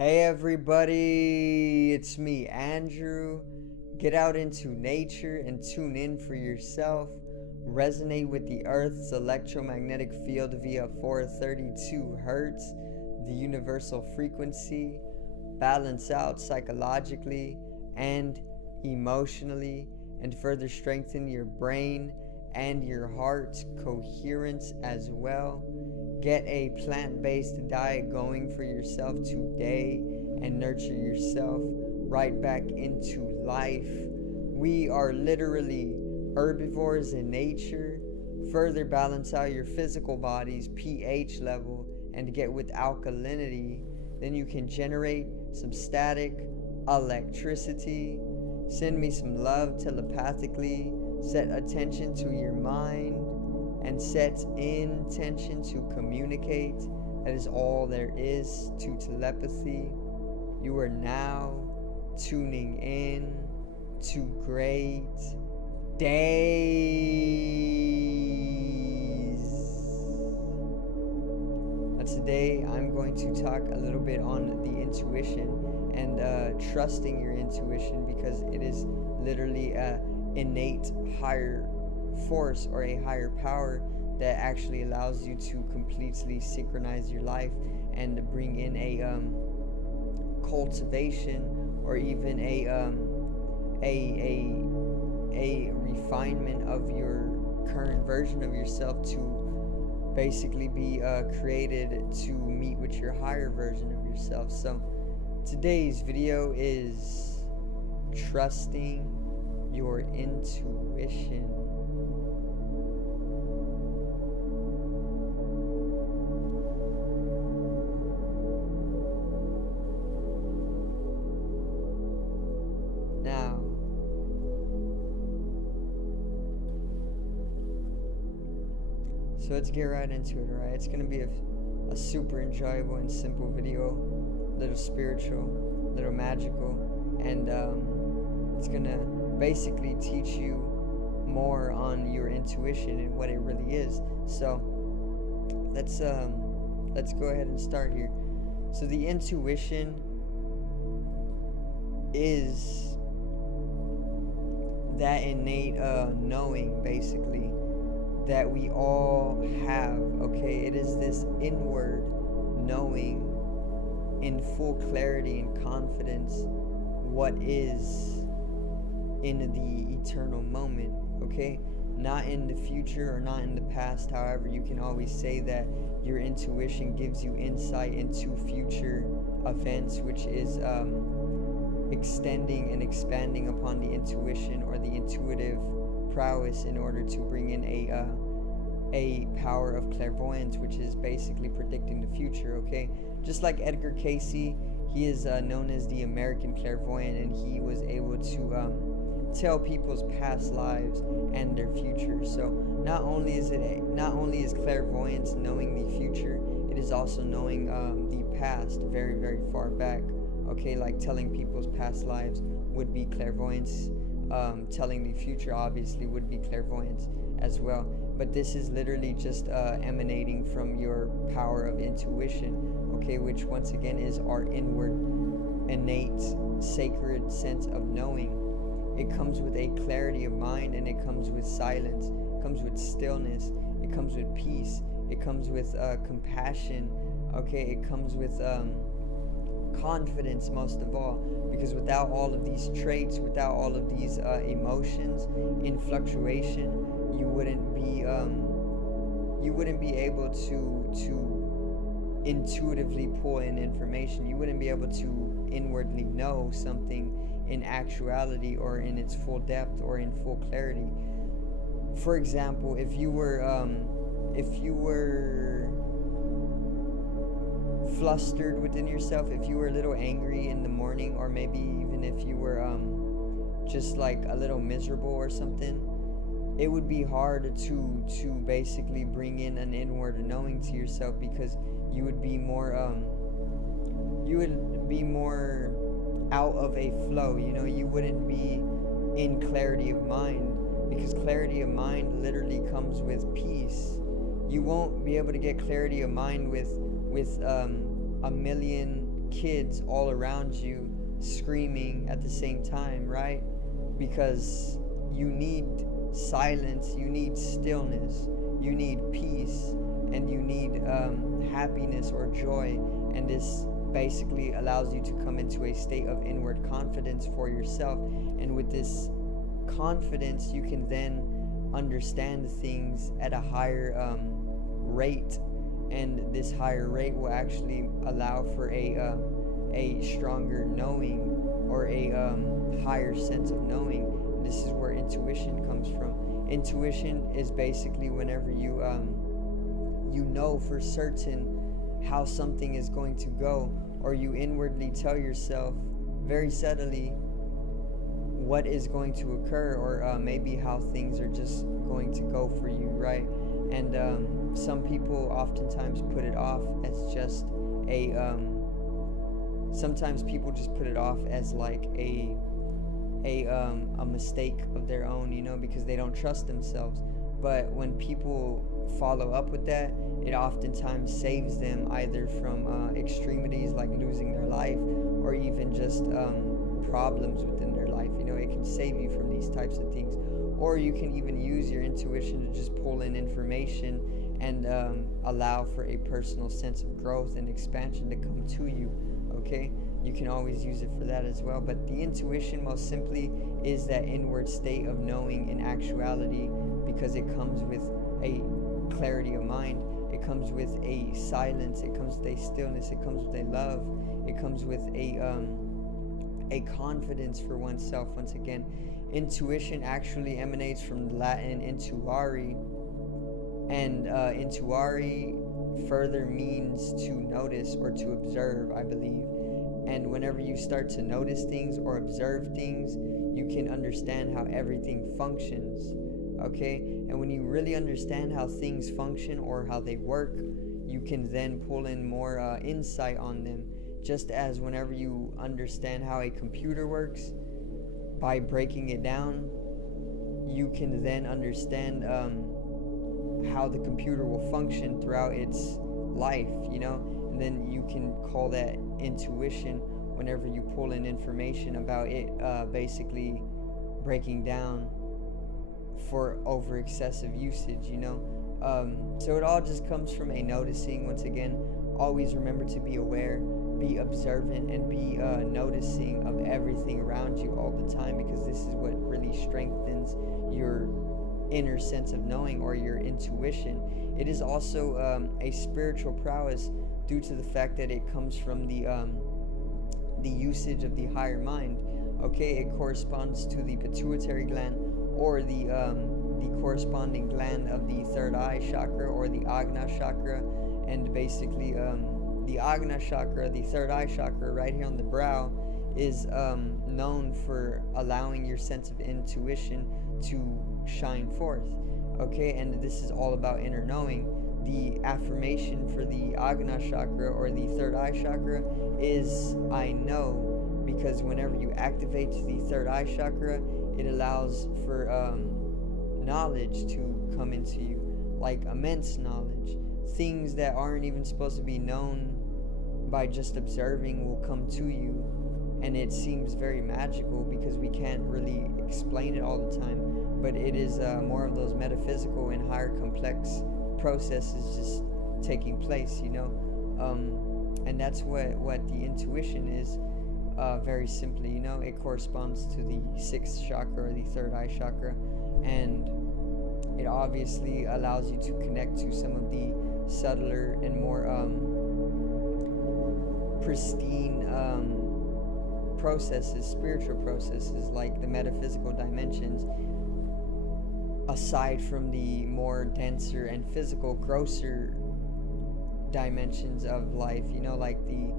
Hey everybody, it's me, Andrew. Get out into nature and tune in for yourself. Resonate with the Earth's electromagnetic field via 432 Hertz, the universal frequency. Balance out psychologically and emotionally, and further strengthen your brain and your heart's coherence as well. Get a plant-based diet going for yourself today and nurture yourself right back into life. We are literally herbivores in nature. Further balance out your physical body's pH level and get with alkalinity. Then you can generate some static electricity. Send me some love telepathically. Set attention to your mind and set intention to communicate. That is all there is to telepathy. You are now tuning in to great days. Today I'm going to talk a little bit on the intuition and trusting your intuition, because it is literally a innate higher force or a higher power that actually allows you to completely synchronize your life and bring in a cultivation or even a refinement of your current version of yourself to basically be created to meet with your higher version of yourself. So today's video is trusting your intuition. Now, so let's get right into it, alright? It's going to be a super enjoyable and simple video, a little spiritual, a little magical, and it's going to basically teach you more on your intuition and what it really is. So let's go ahead and start here. So the intuition is that innate knowing, basically, that we all have. Okay, it is this inward knowing in full clarity and confidence what is in the eternal moment. Okay, not in the future or not in the past. However, you can always say that your intuition gives you insight into future events, which is extending and expanding upon the intuition or the intuitive prowess in order to bring in a power of clairvoyance, which is basically predicting the future. Okay, just like Edgar Cayce, he is known as the American clairvoyant, and he was able to tell people's past lives and their future. So not only is clairvoyance knowing the future, it is also knowing the past very, very far back. Okay, like telling people's past lives would be clairvoyance. Telling the future obviously would be clairvoyance as well. But this is literally just emanating from your power of intuition, okay, which once again is our inward, innate, sacred sense of knowing. It comes with a clarity of mind, and it comes with silence. It comes with stillness. It comes with peace. It comes with compassion. Okay, it comes with confidence, most of all, because without all of these traits, without all of these emotions in fluctuation, you wouldn't be able to intuitively pull in information. You wouldn't be able to inwardly know something in actuality or in its full depth or in full clarity. For example, if you were flustered within yourself, if you were a little angry in the morning, or maybe even if you were just like a little miserable or something, it would be hard to basically bring in an inward knowing to yourself, because you would be more out of a flow. You wouldn't be in clarity of mind, because clarity of mind literally comes with peace. You won't be able to get clarity of mind with a million kids all around you screaming at the same time, right? Because you need silence, you need stillness, you need peace, and you need happiness or joy. And this basically allows you to come into a state of inward confidence for yourself. And with this confidence, you can then understand things at a higher rate, and this higher rate will actually allow for a stronger knowing, or a higher sense of knowing. And this is where intuition comes from. Intuition is basically whenever you know for certain how something is going to go, or you inwardly tell yourself very subtly what is going to occur, or maybe how things are just going to go for you, right? And some people oftentimes put it off as just sometimes people just put it off as like a mistake of their own, because they don't trust themselves. But when people follow up with that, it oftentimes saves them either from extremities like losing their life, or even just problems within their life. It can save you from these types of things. Or you can even use your intuition to just pull in information and allow for a personal sense of growth and expansion to come to you. Okay, you can always use it for that as well. But the intuition, most simply, is that inward state of knowing in actuality, because it comes with a clarity of mind, it comes with a silence, it comes with a stillness, it comes with a love, it comes with a confidence for oneself. Once again, intuition actually emanates from the Latin intuari, and intuari further means to notice or to observe, I believe. And whenever you start to notice things or observe things, you can understand how everything functions. Okay? And when you really understand how things function or how they work, you can then pull in more insight on them. Just as whenever you understand how a computer works, by breaking it down, you can then understand how the computer will function throughout its life, and then you can call that intuition whenever you pull in information about it basically breaking down for over excessive usage. So it all just comes from a noticing. Once again, always remember to be aware, be observant, and be noticing of everything around you all the time, because this is what really strengthens your inner sense of knowing, or your intuition. It is also a spiritual prowess, due to the fact that it comes from the usage of the higher mind. Okay, it corresponds to the pituitary gland, or the corresponding gland of the third eye chakra, or the Agna chakra. And basically the Agna chakra, the third eye chakra right here on the brow, is known for allowing your sense of intuition to shine forth. Okay, and this is all about inner knowing. The affirmation for the Agna chakra, or the third eye chakra, is I know, because whenever you activate the third eye chakra, it allows for knowledge to come into you, like immense knowledge. Things that aren't even supposed to be known by just observing will come to you, and it seems very magical because we can't really explain it all the time, but it is more of those metaphysical and higher complex processes just taking place, and that's what the intuition is, very simply. It corresponds to the sixth chakra, or the third eye chakra, and it obviously allows you to connect to some of the subtler and more pristine processes, spiritual processes, like the metaphysical dimensions, aside from the more denser and physical, grosser dimensions of life, like the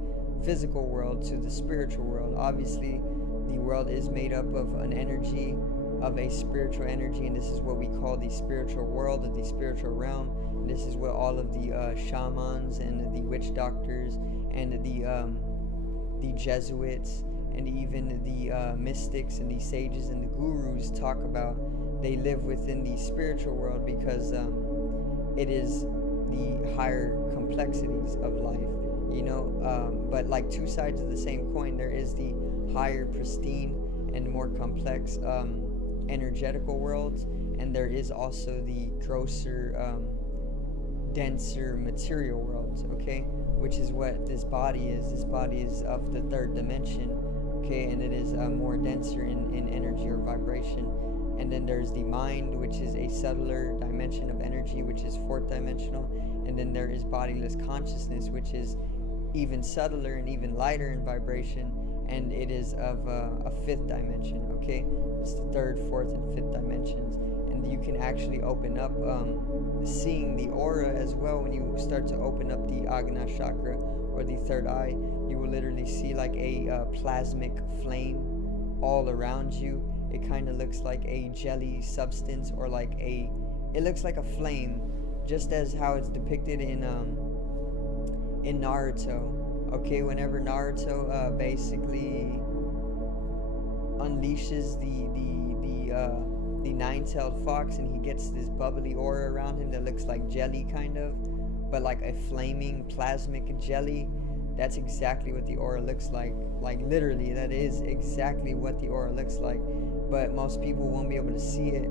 physical world to the spiritual world. Obviously, the world is made up of an energy, of a spiritual energy, and this is what we call the spiritual world, or the spiritual realm. And this is where all of the shamans and the witch doctors and the Jesuits and even the mystics and the sages and the gurus talk about. They live within the spiritual world because it is the higher complexities of life. But like two sides of the same coin, there is the higher, pristine, and more complex energetical worlds, and there is also the grosser, denser material worlds, okay, which is what this body is. This body is of the third dimension, okay, and it is more denser in energy or vibration. And then there's the mind, which is a subtler dimension of energy, which is fourth dimensional. And then there is bodiless consciousness, which is even subtler and even lighter in vibration, and it is of a fifth dimension, okay? It's the third, fourth, and fifth dimensions. And you can actually open up seeing the aura as well. When you start to open up the Agna chakra or the third eye, you will literally see like a plasmic flame all around you. It kind of looks like a jelly substance, or like it looks like a flame, just as how it's depicted in Naruto. Okay, whenever Naruto basically unleashes the nine-tailed fox, and he gets this bubbly aura around him that looks like jelly kind of, but like a flaming plasmic jelly. That's exactly what the aura looks like. Like literally, that is exactly what the aura looks like. But most people won't be able to see it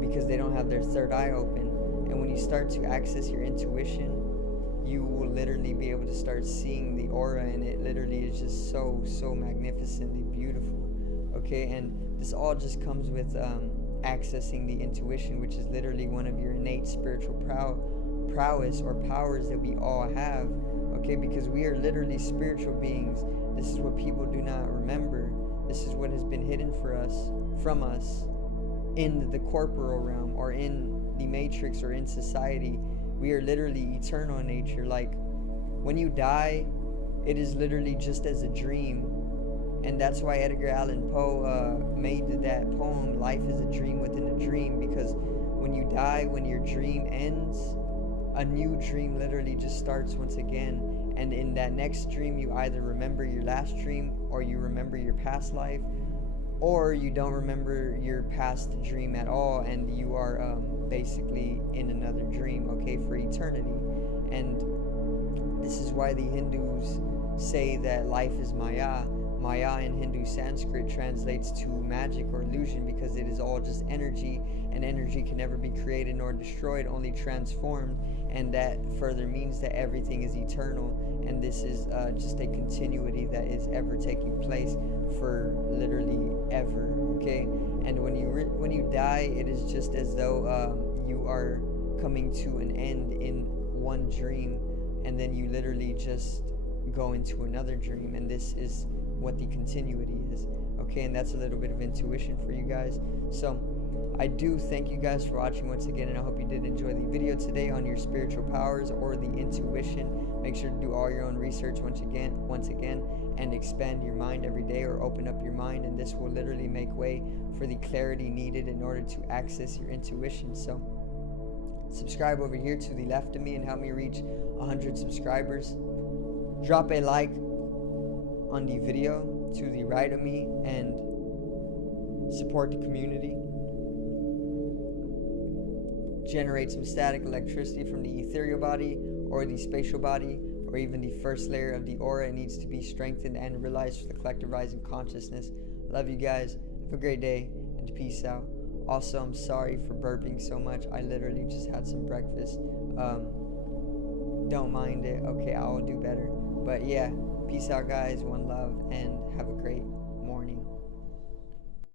because they don't have their third eye open. And when you start to access your intuition, you will literally be able to start seeing the aura, and it literally is just so magnificently beautiful. Okay, and this all just comes with accessing the intuition, which is literally one of your innate spiritual prowess or powers that we all have. Okay, because we are literally spiritual beings. This is what people do not remember. This is what has been hidden from us in the corporal realm, or in the matrix, or in society. We are literally eternal in nature. Like when you die, it is literally just as a dream. And that's why Edgar Allan Poe made that poem, Life is a Dream Within a Dream, because when you die, when your dream ends, a new dream literally just starts once again. And in that next dream, you either remember your last dream, or you remember your past life, or you don't remember your past dream at all, and you are basically in another dream, okay, for eternity. And this is why the Hindus say that life is Maya. Maya in Hindu Sanskrit translates to magic or illusion, because it is all just energy, and energy can never be created nor destroyed, only transformed. And that further means that everything is eternal, and this is just a continuity that is ever taking place for literally ever, okay? And when you die, it is just as though you are coming to an end in one dream, and then you literally just go into another dream, and this is what the continuity is, okay? And that's a little bit of intuition for you guys. So I do thank you guys for watching once again, and I hope you did enjoy the video today on your spiritual powers or the intuition. Make sure to do all your own research once again, and expand your mind every day, or open up your mind, and this will literally make way for the clarity needed in order to access your intuition. So subscribe over here to the left of me and help me reach 100 subscribers. Drop a like on the video to the right of me and support the community. Generate some static electricity from the ethereal body or the spatial body, or even the first layer of the aura. It needs to be strengthened and realized for the collective rising consciousness. Love you guys. Have a great day, and peace out. Also, I'm sorry for burping so much. I literally just had some breakfast. Don't mind it. Okay, I will do better. But yeah, peace out, guys. One love, and have a